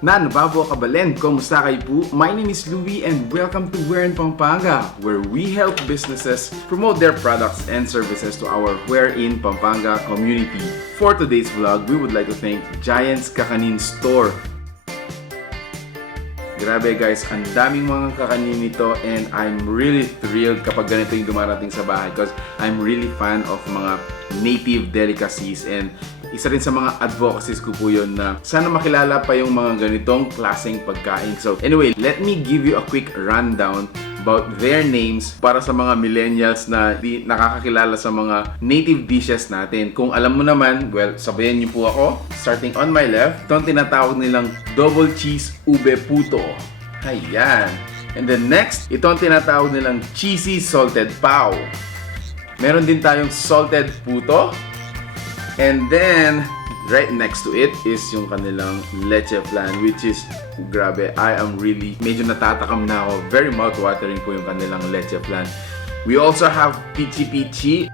Nanababo Kabalen, kumusta kayo po? My name is Louie and welcome to Where in Pampanga, where we help businesses promote their products and services to our Where in Pampanga community. For today's vlog, we would like to thank Jayens Kakanin STORE. Grabe guys, ang daming mga kakanin nito and I'm really thrilled kapag ganito yung dumarating sa bahay because I'm really fan of mga native delicacies and isa rin sa mga advocacies ko po yun na sana makilala pa yung mga ganitong klaseng pagkain. So anyway, let me give you a quick rundown about their names para sa mga millennials na di nakakakilala sa mga native dishes natin. Kung alam mo naman, well, sabayan niyo po ako. Starting on my left, itong tinatawag nilang double cheese ube puto. Ayan. And then next, itong tinatawag nilang cheesy salted pao. Meron din tayong salted puto. And then, right next to it is yung kanilang leche flan, which is, grabe, I am really, medyo natatakam na ako. Very mouth-watering po yung kanilang leche flan. We also have pichi pichi.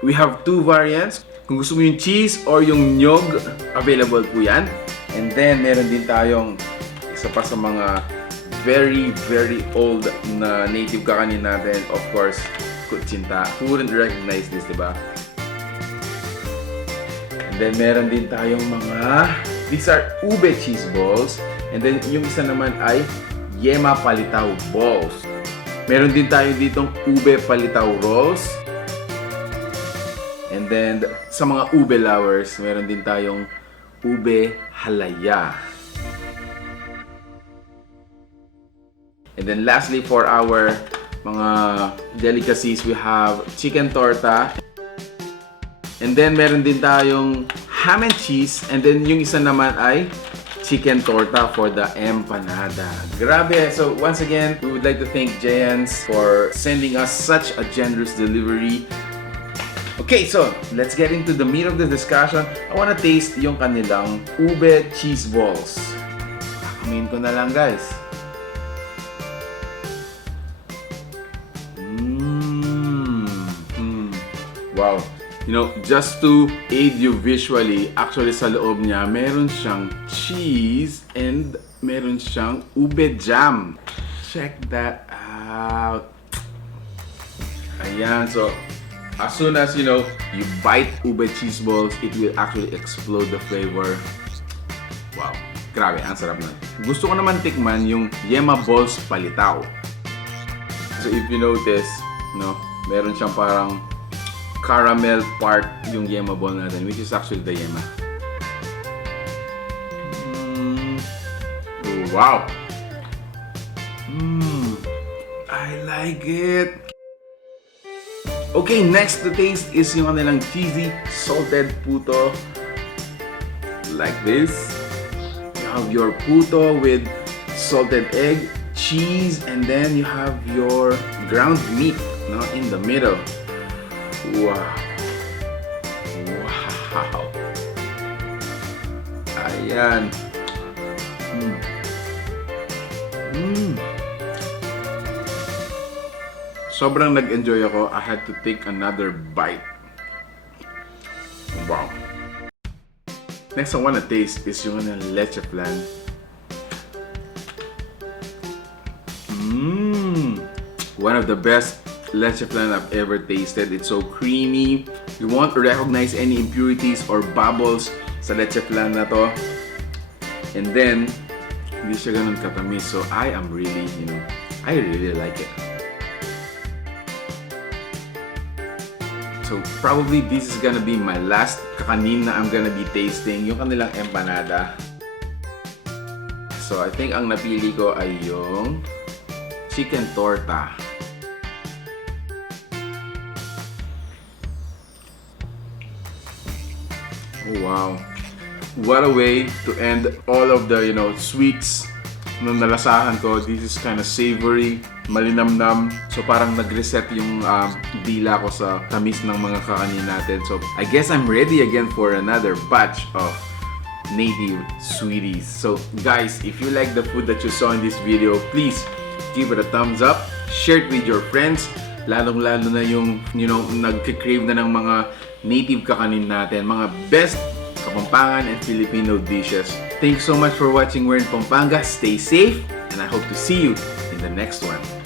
We have two variants. Kung gusto mo yung cheese or yung nyog, available po yan. And then, meron din tayong isa pa sa mga very, very old na native kakanin natin. Of course, kutsinta. Who wouldn't recognize this, diba? Then, meron din tayong mga, these are ube cheese balls. And then, yung isa naman ay yema palitaw balls. Meron din tayo ditong ube palitaw rolls. And then, sa mga ube lovers, meron din tayong ube halaya. And then, lastly, for our mga delicacies, we have chicken torta. And then, meron din tayong ham and cheese. And then, yung isa naman ay chicken torta for the empanada. Grabe! So, once again, we would like to thank Jayens for sending us such a generous delivery. Okay, so, let's get into the meat of the discussion. I wanna taste yung kanilang ube cheese balls. Kakamin ko na lang, guys. Wow! You know, just to aid you visually, actually sa loob niya, meron siyang cheese and meron siyang ube jam. Check that out. Ayan, so as soon as, you know, you bite ube cheese balls, it will actually explode the flavor. Wow, grabe, ang sarap na. Gusto ko naman tikman yung yema balls palitaw. So if you notice, no, meron siyang parang caramel part yung yema ball natin, which is actually the yema. Oh, wow! I like it! Okay, next to taste is yung kanilang cheesy salted puto. Like this. You have your puto with salted egg, cheese, and then you have your ground meat, no, in the middle. Wow. Wow. Ayan. Sobrang nag-enjoy ako. I had to take another bite. Wow. Next I wanna taste is yung leche flan. One of the best leche flan I've ever tasted. It's so creamy. You won't recognize any impurities or bubbles sa leche flan na to. And then, hindi siya ganun katamis. So I am really, you know, I really like it. So probably this is gonna be my last kakanin na I'm gonna be tasting. Yung kanilang empanada. So I think ang napili ko ay yung chicken torta. Oh, wow. What a way to end all of the, you know, sweets na nalasahan ko. This is kind of savory, malinamnam. So parang nag-reset yung dila ko sa tamis ng mga kakanin natin. So I guess I'm ready again for another batch of native sweeties. So guys, if you like the food that you saw in this video, please give it a thumbs up, share it with your friends, lalong-lalo na yung, you know, nagki-crave na ng mga native kakanin natin, mga best Kapampangan and Filipino dishes. Thanks so much for watching We're in Pampanga. Stay safe, and I hope to see you in the next one.